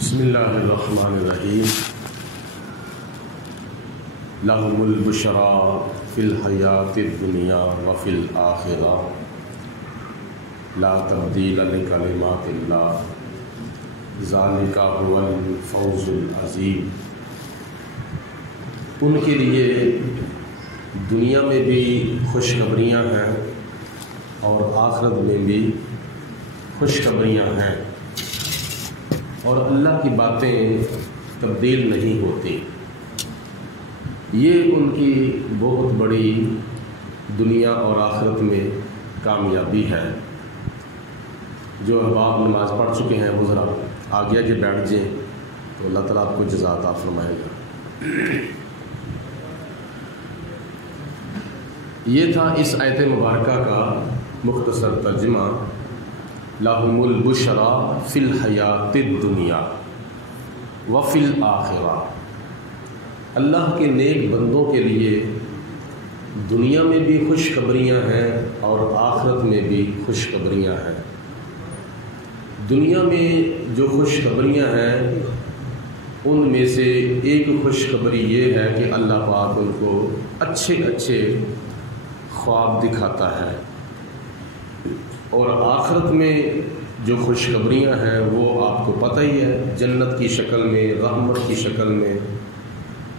بسم اللہ الرحمن الرحیم لہم البشریٰ فی الحیاۃ الدنیا وفی الآخرہ لا تبدیل لکلمات اللہ ذالک هو الفوز العظیم۔ ان کے لیے دنیا میں بھی خوشخبریاں ہیں اور آخرت میں بھی خوشخبریاں ہیں، اور اللہ کی باتیں تبدیل نہیں ہوتی۔ یہ ان کی بہت بڑی دنیا اور آخرت میں کامیابی ہے۔ جو احباب نماز پڑھ چکے ہیں وہ ذرا آگے آگے بیٹھ جائیں تو اللہ تعالیٰ آپ کو جزا عطا فرمائے گا۔ یہ تھا اس آیت مبارکہ کا مختصر ترجمہ، لہم البشریٰ فی الحیاۃ الدنیا وفی الآخرہ۔ اللہ کے نیک بندوں کے لیے دنیا میں بھی خوشخبریاں ہیں اور آخرت میں بھی خوشخبریاں ہیں۔ دنیا میں جو خوشخبریاں ہیں ان میں سے ایک خوشخبری یہ ہے کہ اللہ پاک ان کو اچھے اچھے خواب دکھاتا ہے، اور آخرت میں جو خوشخبریاں ہیں وہ آپ کو پتہ ہی ہے، جنت کی شکل میں، رحمت کی شکل میں،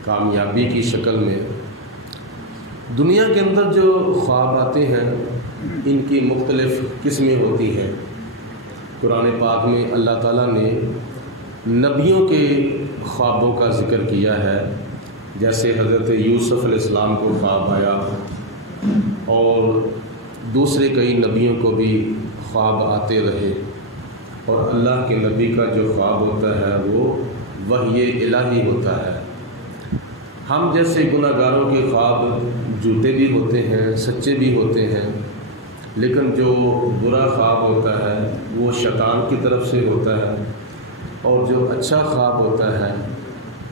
کامیابی کی شکل میں۔ دنیا کے اندر جو خواب آتے ہیں ان کی مختلف قسمیں ہوتی ہیں۔ قرآن پاک میں اللہ تعالیٰ نے نبیوں کے خوابوں کا ذکر کیا ہے، جیسے حضرت یوسف علیہ السلام کو خواب آیا، اور دوسرے کئی نبیوں کو بھی خواب آتے رہے، اور اللہ کے نبی کا جو خواب ہوتا ہے وہ وحی الہی ہوتا ہے۔ ہم جیسے گناہ گاروں کے خواب جھوٹے بھی ہوتے ہیں، سچے بھی ہوتے ہیں، لیکن جو برا خواب ہوتا ہے وہ شیطان کی طرف سے ہوتا ہے، اور جو اچھا خواب ہوتا ہے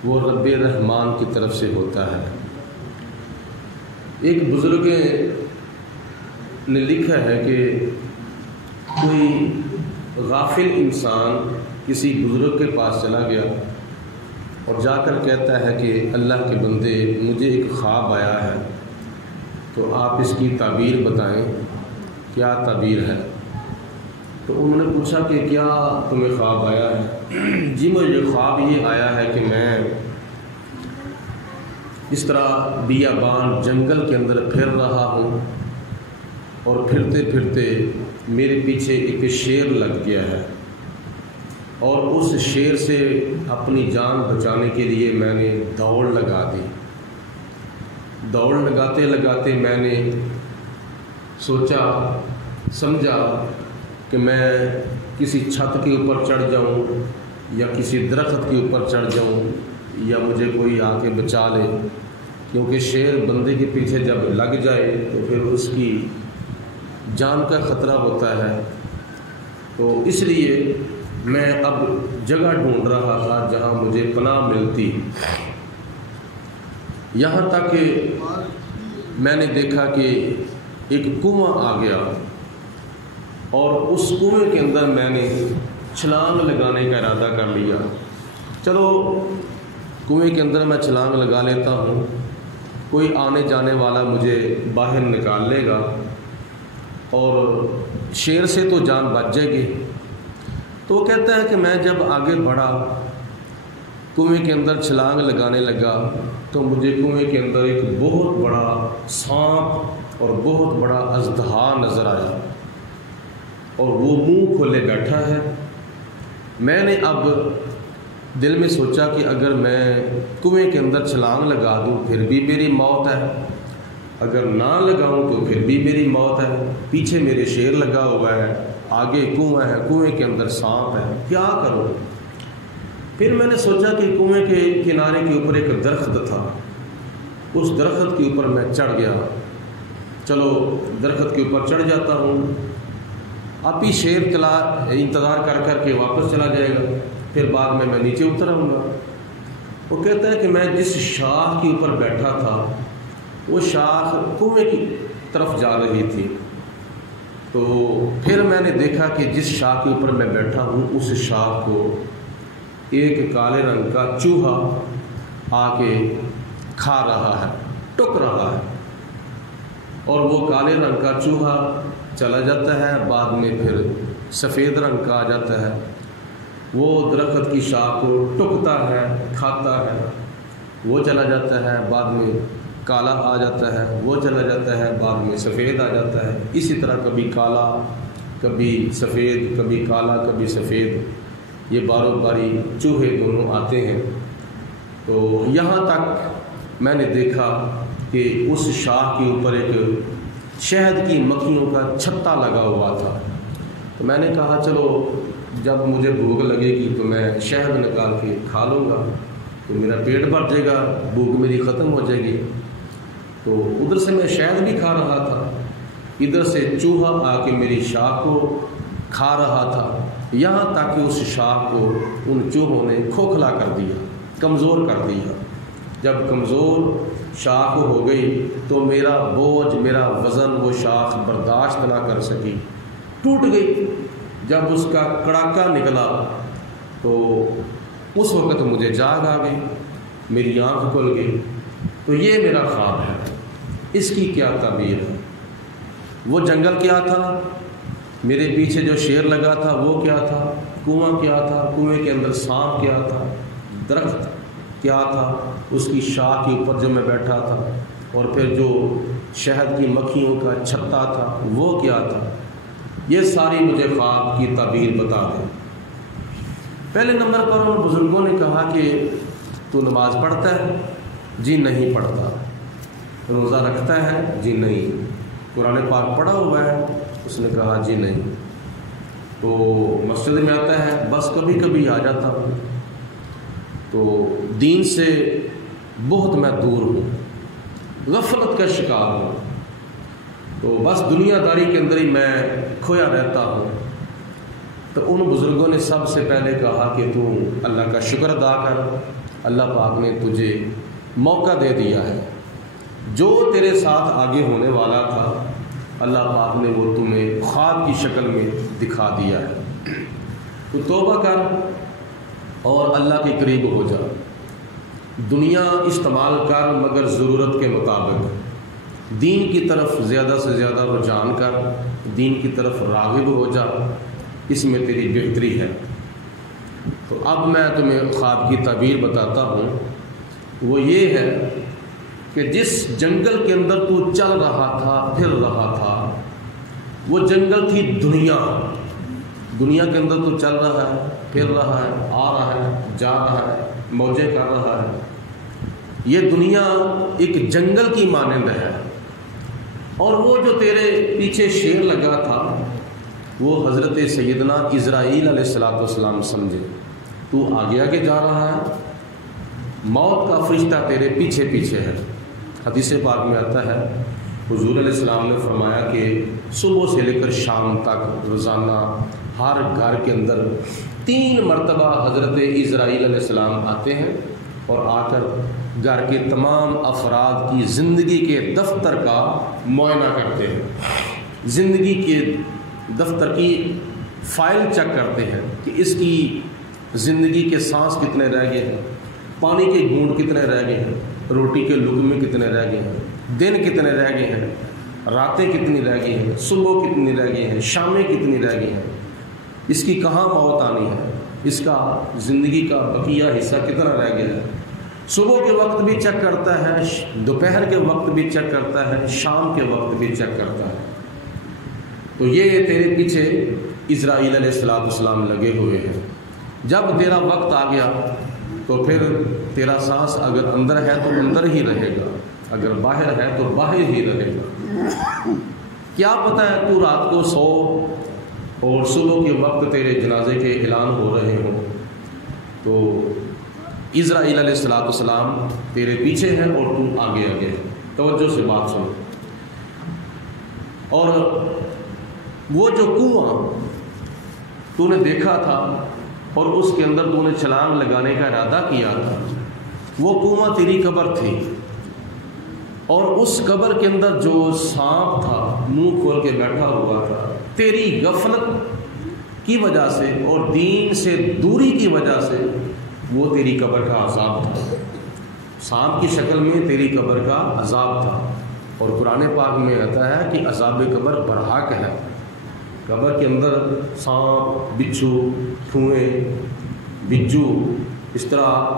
وہ رب رحمان کی طرف سے ہوتا ہے۔ ایک بزرگ نے لکھا ہے کہ کوئی غافل انسان کسی بزرگ کے پاس چلا گیا اور جا کر کہتا ہے کہ اللہ کے بندے مجھے ایک خواب آیا ہے، تو آپ اس کی تعبیر بتائیں، کیا تعبیر ہے؟ تو انہوں نے پوچھا کہ کیا تمہیں خواب آیا ہے؟ جی مجھے خواب یہ آیا ہے کہ میں اس طرح بیابان جنگل کے اندر پھر رہا ہوں، اور پھرتے پھرتے میرے پیچھے ایک شیر لگ گیا ہے، اور اس شیر سے اپنی جان بچانے کے لیے میں نے دوڑ لگا دی۔ دوڑ لگاتے لگاتے میں نے سوچا سمجھا کہ میں کسی چھت کے اوپر چڑھ جاؤں یا کسی درخت کے اوپر چڑھ جاؤں یا مجھے کوئی آ کے بچا لے، کیونکہ شیر بندے کے پیچھے جب لگ جائے تو پھر اس کی جان کا خطرہ ہوتا ہے۔ تو اس لیے میں اب جگہ ڈھونڈ رہا تھا جہاں مجھے پناہ ملتی، یہاں تک کہ میں نے دیکھا کہ ایک کنواں آ گیا، اور اس کنویں کے اندر میں نے چھلانگ لگانے کا ارادہ کر لیا۔ چلو کنویں کے اندر میں چھلانگ لگا لیتا ہوں، کوئی آنے جانے والا مجھے باہر نکال لے گا اور شیر سے تو جان بچ جائے گی۔ تو وہ کہتا ہے کہ میں جب آگے بڑھا، کنویں کے اندر چھلانگ لگانے لگا، تو مجھے کنویں کے اندر ایک بہت بڑا سانپ اور بہت بڑا اژدہا نظر آیا، اور وہ منہ کھولے بیٹھا ہے۔ میں نے اب دل میں سوچا کہ اگر میں کنویں کے اندر چھلانگ لگا دوں پھر بھی میری موت ہے، اگر نہ لگاؤں تو پھر بھی میری موت ہے، پیچھے میرے شیر لگا ہوا ہے، آگے کنواں ہے، کنویں کے اندر سانپ ہے، کیا کروں؟ پھر میں نے سوچا کہ کنویں کے کنارے کے اوپر ایک درخت تھا، اس درخت کے اوپر میں چڑھ گیا۔ چلو درخت کے اوپر چڑھ جاتا ہوں، اب ہی شیر انتظار کر کر کے واپس چلا جائے گا، پھر بعد میں نیچے اتر آؤں گا۔ وہ کہتا ہے کہ میں جس شاخ کے اوپر بیٹھا تھا وہ شاخ کنویں کی طرف جا رہی تھی، تو پھر میں نے دیکھا کہ جس شاخ کے اوپر میں بیٹھا ہوں اس شاخ کو ایک کالے رنگ کا چوہا آ کے کھا رہا ہے، ٹک رہا ہے، اور وہ کالے رنگ کا چوہا چلا جاتا ہے، بعد میں پھر سفید رنگ کا آ جاتا ہے، وہ درخت کی شاخ کو ٹکتا ہے، کھاتا ہے، وہ چلا جاتا ہے، بعد میں کالا آ جاتا ہے، وہ چلا جاتا ہے، بعد میں سفید آ جاتا ہے، اسی طرح کبھی کالا کبھی سفید، کبھی کالا کبھی سفید، یہ باروں باری چوہے دونوں آتے ہیں۔ تو یہاں تک میں نے دیکھا کہ اس شاخ کے اوپر ایک شہد کی مکھیوں کا چھتا لگا ہوا تھا، تو میں نے کہا چلو جب مجھے بھوک لگے گی تو میں شہد نکال کے کھا لوں گا، تو میرا پیٹ بھر جائے گا، بھوک میری ختم ہو جائے گی۔ تو ادھر سے میں شہد بھی کھا رہا تھا، ادھر سے چوہا آ کے میری شاخ کو کھا رہا تھا، یہاں تک کہ اس شاخ کو ان چوہوں نے کھوکھلا کر دیا، کمزور کر دیا۔ جب کمزور شاخ ہو گئی تو میرا بوجھ، میرا وزن وہ شاخ برداشت نہ کر سکی، ٹوٹ گئی۔ جب اس کا کڑاکا نکلا تو اس وقت مجھے جاگ آ گئی، میری آنکھ کھل گئی۔ تو یہ میرا خواب ہے، اس کی کیا تعبیر ہے؟ وہ جنگل کیا تھا، میرے پیچھے جو شیر لگا تھا وہ کیا تھا، کنواں کیا تھا، کنویں کے اندر سانپ کیا تھا، درخت کیا تھا، اس کی شاخ کے اوپر جو میں بیٹھا تھا، اور پھر جو شہد کی مکھیوں کا چھتا تھا وہ کیا تھا، یہ ساری مجھے خواب کی تعبیر بتا دیں۔ پہلے نمبر پر ان بزرگوں نے کہا کہ تو نماز پڑھتا ہے؟ جی نہیں پڑھتا۔ روزہ رکھتا ہے؟ جی نہیں۔ قرآن پاک پڑھا ہوا ہے؟ اس نے کہا جی نہیں۔ تو مسجد میں آتا ہے؟ بس کبھی کبھی آ جاتا ہوں۔ تو دین سے بہت میں دور ہوں، غفلت کا شکار ہوں، تو بس دنیا داری کے اندر ہی میں کھویا رہتا ہوں۔ تو ان بزرگوں نے سب سے پہلے کہا کہ تو اللہ کا شکر ادا کر، اللہ پاک نے تجھے موقع دے دیا ہے، جو تیرے ساتھ آگے ہونے والا تھا اللہ پاک نے وہ تمہیں خواب کی شکل میں دکھا دیا ہے۔ تو توبہ کر اور اللہ کے قریب ہو جا، دنیا استعمال کر مگر ضرورت کے مطابق، دین کی طرف زیادہ سے زیادہ رجحان کر، دین کی طرف راغب ہو جا، اس میں تیری بہتری ہے۔ تو اب میں تمہیں خواب کی تعبیر بتاتا ہوں، وہ یہ ہے کہ جس جنگل کے اندر تو چل رہا تھا، پھر رہا تھا، وہ جنگل تھی دنیا۔ دنیا کے اندر تو چل رہا ہے، پھر رہا ہے، آ رہا ہے، جا رہا ہے، موجیں کر رہا ہے۔ یہ دنیا ایک جنگل کی مانند ہے، اور وہ جو تیرے پیچھے شیر لگا تھا وہ حضرت سیدنا اسرائیل علیہ السلام سمجھے۔ تو آگے آگے جا رہا ہے، موت کا فرشتہ تیرے پیچھے پیچھے ہے۔ حدیث پاک میں آتا ہے حضور علیہ السلام نے فرمایا کہ صبح سے لے کر شام تک روزانہ ہر گھر کے اندر 3 مرتبہ حضرت اسرائیل علیہ السلام آتے ہیں اور آ کر گھر کے تمام افراد کی زندگی کے دفتر کا معائنہ کرتے ہیں، زندگی کے دفتر کی فائل چیک کرتے ہیں کہ اس کی زندگی کے سانس کتنے رہ گئے ہیں، پانی کے گھونٹ کتنے رہ گئے ہیں، روٹی کے لقمے کتنے رہ گئے ہیں، دن کتنے رہ گئے ہیں، راتیں کتنی رہ گئی ہیں، صبح کتنی رہ گئی ہیں، شامیں کتنی رہ گئی ہیں، اس کی کہاں موت آنی ہے، اس کا زندگی کا بقیہ حصہ کتنا رہ گیا ہے۔ صبح کے وقت بھی چیک کرتا ہے، دوپہر کے وقت بھی چیک کرتا ہے، شام کے وقت بھی چیک کرتا ہے۔ تو یہ تیرے پیچھے اسرائیل علیہ السلام لگے ہوئے ہیں۔ جب تیرا وقت آ گیا تو پھر تیرا سانس اگر اندر ہے تو اندر ہی رہے گا، اگر باہر ہے تو باہر ہی رہے گا۔ کیا پتہ ہے تو رات کو سو اور صبح کے وقت تیرے جنازے کے اعلان ہو رہے ہوں۔ تو اسرائیل علیہ السلام تیرے پیچھے ہیں اور تو آگے آگے ہے۔ توجہ سے بات سن۔ اور وہ جو کنواں تو نے دیکھا تھا اور اس کے اندر تو نے چھلانگ لگانے کا ارادہ کیا تھا، وہ کنواں تیری قبر تھی، اور اس قبر کے اندر جو سانپ تھا منہ کھول کے بیٹھا ہوا تھا، تیری غفلت کی وجہ سے اور دین سے دوری کی وجہ سے وہ تیری قبر کا عذاب تھا، سانپ کی شکل میں تیری قبر کا عذاب تھا۔ اور قرآن پاک میں آتا ہے کہ عذاب قبر برحق ہے، قبر کے اندر سانپ، بچھو، ٹھوئیں، بجو، اس طرح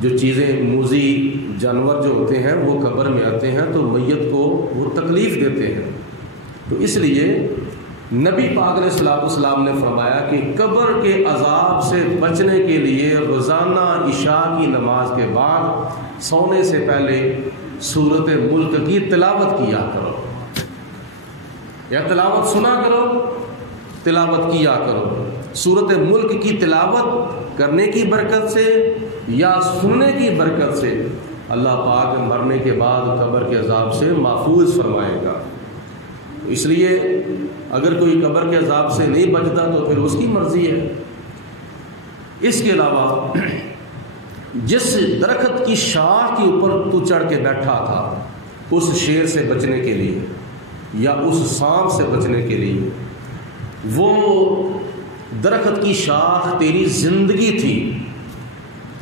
جو چیزیں موذی جانور جو ہوتے ہیں وہ قبر میں آتے ہیں تو میت کو وہ تکلیف دیتے ہیں۔ تو اس لیے نبی پاک علیہ الصلوۃ والسلام نے فرمایا کہ قبر کے عذاب سے بچنے کے لیے روزانہ عشاء کی نماز کے بعد سونے سے پہلے سورۃ ملک کی تلاوت کیا کرو، یا تلاوت سنا کرو، تلاوت کیا کرو۔ سورۃ ملک کی تلاوت کرنے کی برکت سے یا سننے کی برکت سے اللہ پاک مرنے کے بعد قبر کے عذاب سے محفوظ فرمائے گا۔ اس لیے اگر کوئی قبر کے عذاب سے نہیں بچتا تو پھر اس کی مرضی ہے۔ اس کے علاوہ جس درخت کی شاخ کے اوپر تو چڑھ کے بیٹھا تھا اس شیر سے بچنے کے لیے یا اس سانپ سے بچنے کے لیے، وہ درخت کی شاخ تیری زندگی تھی،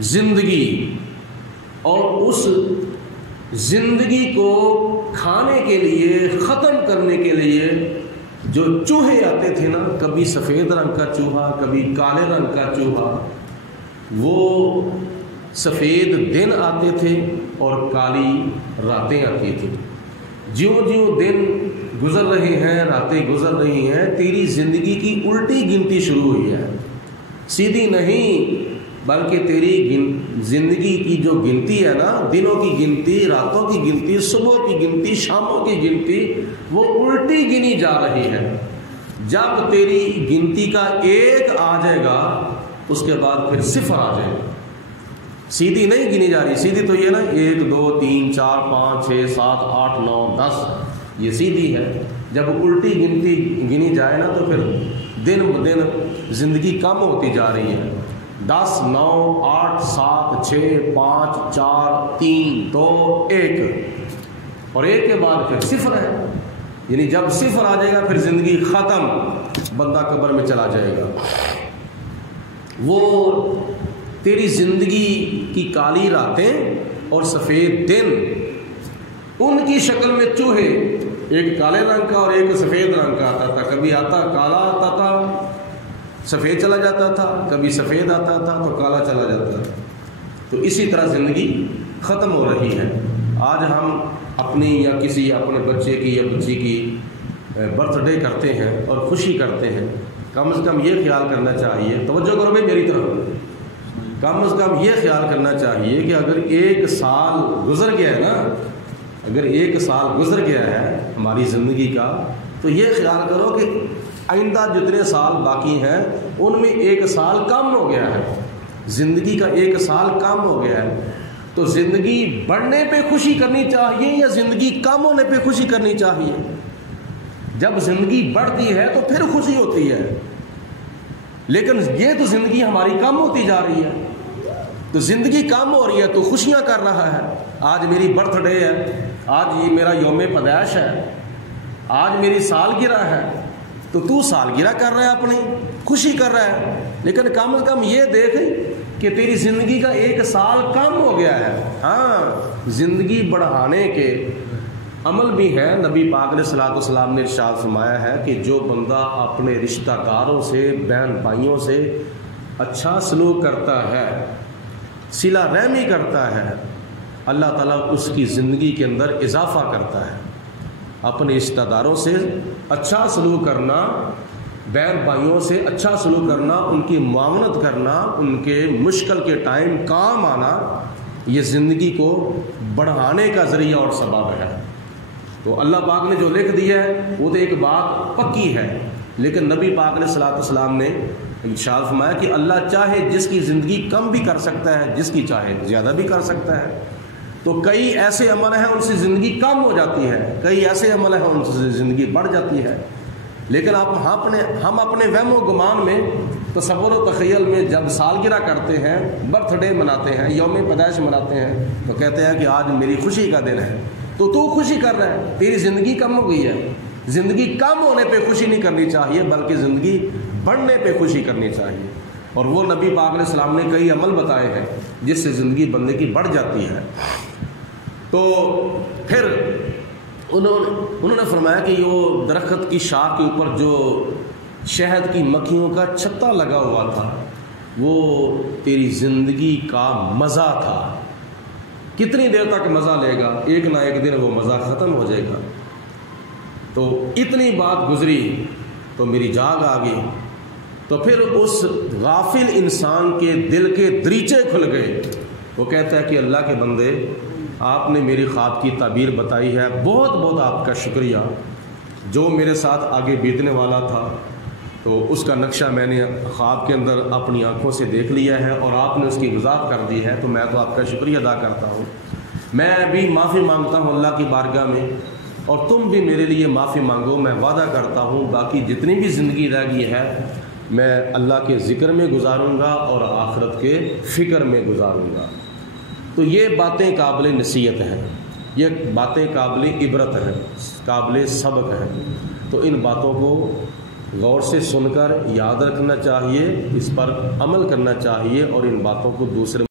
زندگی، اور اس زندگی کو کھانے کے لیے، ختم کرنے کے لیے جو چوہے آتے تھے نا، کبھی سفید رنگ کا چوہا، کبھی کالے رنگ کا چوہا، وہ سفید دن آتے تھے اور کالی راتیں آتی تھیں۔ جیوں جیوں دن گزر رہے ہیں، راتیں گزر رہی ہیں، تیری زندگی کی الٹی گنتی شروع ہوئی ہے، سیدھی نہیں، بلکہ تیری زندگی کی جو گنتی ہے نا، دنوں کی گنتی، راتوں کی گنتی، صبح کی گنتی، شاموں کی گنتی، وہ الٹی گنی جا رہی ہے۔ جب تیری گنتی کا 1 آ جائے گا اس کے بعد پھر 0 آ جائے گا، سیدھی نہیں گنی جا رہی۔ سیدھی تو یہ نا 1 2 3 4 5 6 7 8 9 10، یہ سیدھی ہے۔ جب الٹی گنتی گنی جائے نا تو پھر دن بدن زندگی کم ہوتی جا رہی ہے۔ 10 9 8 7 6 5 4 3 2 1، اور 1 کے بعد پھر 0 ہے، یعنی جب 0 آ جائے گا پھر زندگی ختم، بندہ قبر میں چلا جائے گا۔ وہ تیری زندگی کی کالی راتیں اور سفید دن، ان کی شکل میں چوہے، ایک کالے رنگ کا اور ایک سفید رنگ کا آتا تھا، کبھی آتا کالا آتا تھا سفید چلا جاتا تھا، کبھی سفید آتا تھا تو کالا چلا جاتا تھا۔ تو اسی طرح زندگی ختم ہو رہی ہے۔ آج ہم اپنی یا کسی اپنے بچے کی یا بچی کی برتھ ڈے کرتے ہیں اور خوشی کرتے ہیں، کم از کم یہ خیال کرنا چاہیے، توجہ کرو بھائی میری طرف، کم از کم یہ خیال کرنا چاہیے کہ اگر 1 سال گزر گیا ہے نا، اگر 1 سال گزر گیا ہے ہماری زندگی کا، تو یہ خیال کرو کہ آئندہ جتنے سال باقی ہیں ان میں 1 سال کم ہو گیا ہے، زندگی کا 1 سال کم ہو گیا ہے۔ تو زندگی بڑھنے پہ خوشی کرنی چاہیے یا زندگی کم ہونے پہ خوشی کرنی چاہیے؟ جب زندگی بڑھتی ہے تو پھر خوشی ہوتی ہے، لیکن یہ تو زندگی ہماری کم ہوتی جا رہی ہے، تو زندگی کم ہو رہی ہے تو خوشیاں کر رہا ہے۔ آج میری برتھ ڈے ہے، آج یہ میرا یوم پیدائش ہے، آج میری سالگرہ ہے، تو سالگرہ کر رہا ہے، اپنی خوشی کر رہا ہے، لیکن کم از کم یہ دیکھ کہ تیری زندگی کا 1 سال کم ہو گیا ہے۔ ہاں، زندگی بڑھانے کے عمل بھی ہے۔ نبی پاک علیہ الصلوۃ والسلام نے ارشاد فرمایا ہے کہ جو بندہ اپنے رشتہ داروں سے، بہن بھائیوں سے اچھا سلوک کرتا ہے، صلہ رحمی کرتا ہے، اللہ تعالیٰ اس کی زندگی کے اندر اضافہ کرتا ہے۔ اپنے رشتہ داروں سے اچھا سلوک کرنا، بہن بھائیوں سے اچھا سلوک کرنا، ان کی معاونت کرنا، ان کے مشکل کے ٹائم کام آنا، یہ زندگی کو بڑھانے کا ذریعہ اور سبب ہے۔ تو اللہ پاک نے جو لکھ دیا ہے وہ تو ایک بات پکی ہے، لیکن نبی پاک علیہ الصلوۃ والسلام نے ارشاد فرمایا کہ اللہ چاہے جس کی زندگی کم بھی کر سکتا ہے، جس کی چاہے زیادہ بھی کر سکتا ہے۔ تو کئی ایسے عمل ہیں ان سے زندگی کم ہو جاتی ہے، کئی ایسے عمل ہیں ان سے زندگی بڑھ جاتی ہے، لیکن ہم اپنے وہم و گمان میں، تصور و تخیل میں جب سالگرہ کرتے ہیں، برتھ ڈے مناتے ہیں، یوم پیدائش مناتے ہیں، تو کہتے ہیں کہ آج میری خوشی کا دن ہے، تو خوشی کر رہا ہے، تیری زندگی کم ہو گئی ہے۔ زندگی کم ہونے پہ خوشی نہیں کرنی چاہیے، بلکہ زندگی بڑھنے پہ خوشی کرنی چاہیے۔ اور وہ نبی پاک علیہ السلام نے کئی عمل بتائے ہیں جس سے زندگی بندے کی بڑھ جاتی ہے۔ تو پھر انہوں نے فرمایا کہ وہ درخت کی شاخ کے اوپر جو شہد کی مکھیوں کا چھتا لگا ہوا تھا وہ تیری زندگی کا مزہ تھا۔ کتنی دیر تک مزہ لے گا؟ ایک نہ ایک دن وہ مزہ ختم ہو جائے گا۔ تو اتنی بات گزری تو میری جاگ آ گئی۔ تو پھر اس غافل انسان کے دل کے دریچے کھل گئے۔ وہ کہتا ہے کہ اللہ کے بندے، آپ نے میری خواب کی تعبیر بتائی ہے، بہت بہت آپ کا شکریہ۔ جو میرے ساتھ آگے بیتنے والا تھا تو اس کا نقشہ میں نے خواب کے اندر اپنی آنکھوں سے دیکھ لیا ہے اور آپ نے اس کی وضاحت کر دی ہے، تو میں تو آپ کا شکریہ ادا کرتا ہوں۔ میں بھی معافی مانگتا ہوں اللہ کی بارگاہ میں، اور تم بھی میرے لیے معافی مانگو۔ میں وعدہ کرتا ہوں باقی جتنی بھی زندگی رہ گئی ہے میں اللہ کے ذکر میں گزاروں گا اور آخرت کے فکر میں گزاروں گا۔ تو یہ باتیں قابل نصیحت ہیں، یہ باتیں قابل عبرت ہیں، قابل سبق ہیں۔ تو ان باتوں کو غور سے سن کر یاد رکھنا چاہیے، اس پر عمل کرنا چاہیے اور ان باتوں کو دوسرے